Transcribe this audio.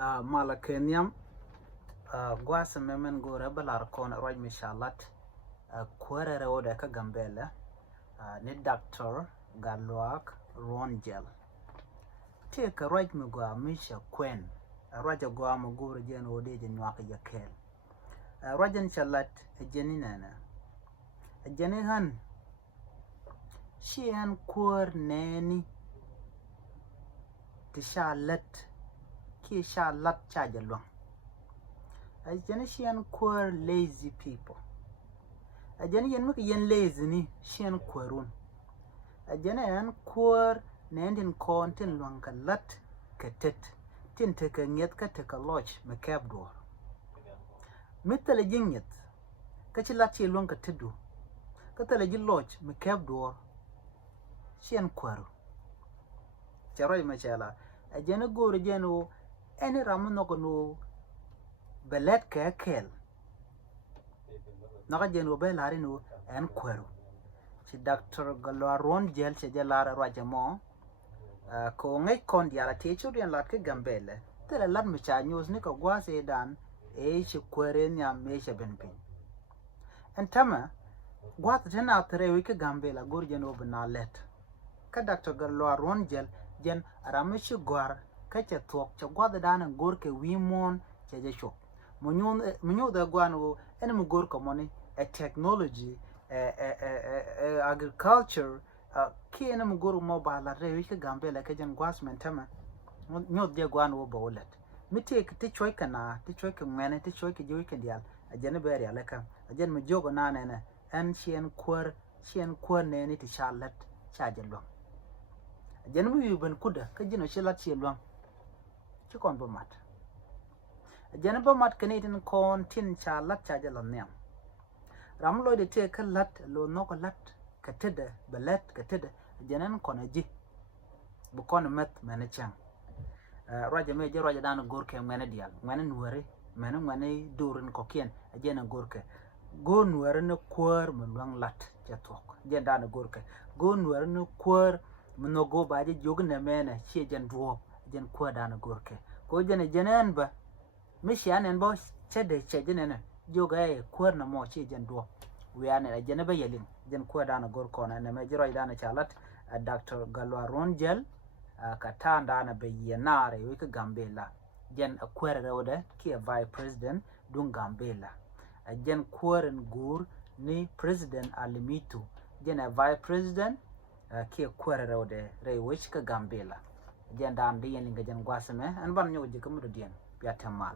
Malakenium Guasamemen go rebel con Roy Michalat Quere Oda Gambela ni Doctor Galwak Rongel. Take a right Mugua Misha Quen, a Raja Guam Gurajan Ode in Waka Yakel. A Rajan Chalat, a Jeninana. A Jenihan. She and Quer Nanny to Charlotte. Ki Charlotte charge along. A Genesian queer lazy people. A Genian yen lazy ni, she and querun. A Genian queer nandin contin longa lat catet, tin take a yet take a lodge, macab door. Mittel a jinget, catchilati longa tidu, catalaji lodge, macab door, she and queru. Charoy Machella, a Genego Regeno, any Ramonogono. Belet Kakel Nagajan Obelarino and Quero. She Dr. Galaron Gel Chejalara Rajamo, Kongay Condiala teacher and Latka Gambele, tell a lot Micha news Nico Guase dan, H. Querenia Mesha Benpin. And Tama, what then out 3 week Gambela, Gurjan Obana let. Ka Dr. Galaron Gel, Jen Ramishu Guar, catch a talk, Chagwada dan and Gorke Wimon Chejesho. Munyo the guano and mugurka money a technology agriculture ki and muguru mobile la rewika gambela kajan guasman tama no de guano bowlet me take tichoika na tichoika mane tichoika juika dial a jenaberi alaka a jen mujogo nana and she and quer nani to charlotte charge along a jenu you ben kuda kajino shilat she long chikon bomat Jennifer Mat Canadian corn tin charlat charger on them. Ramlo de take a lat, low knock a lat, cateda, ballet, cateda, Jenan conaji. Bucon met manachang. Roger Major Roger Dan Gorka Manadial, Manan worry, Manan Mane Durin Coquian, a Jena Gorka. Go nwer no quer Mulong lat, jatalk, Jendana Gorka. Go nwer no quer Munogo by the Jogana man, she jen dwarf, Jen quer dana Gorka. Go Jen ba. Mishan and boss cheddar chedin joga queer no more chage and dwarf. We are a Geneva yelling, then queer gorcon and a major dana chalat, a Dr. Galwa Rongel, a Catan dana be yenare, wika gambela, Jen a queer order, ki a vice president, dun gambela. A Jen queer and gur, ni president alimitu, Jen a vice president, ki a queer order, re wishka gambela. Jen dan the yelling a jen guasame, and one new jicum Piatamal.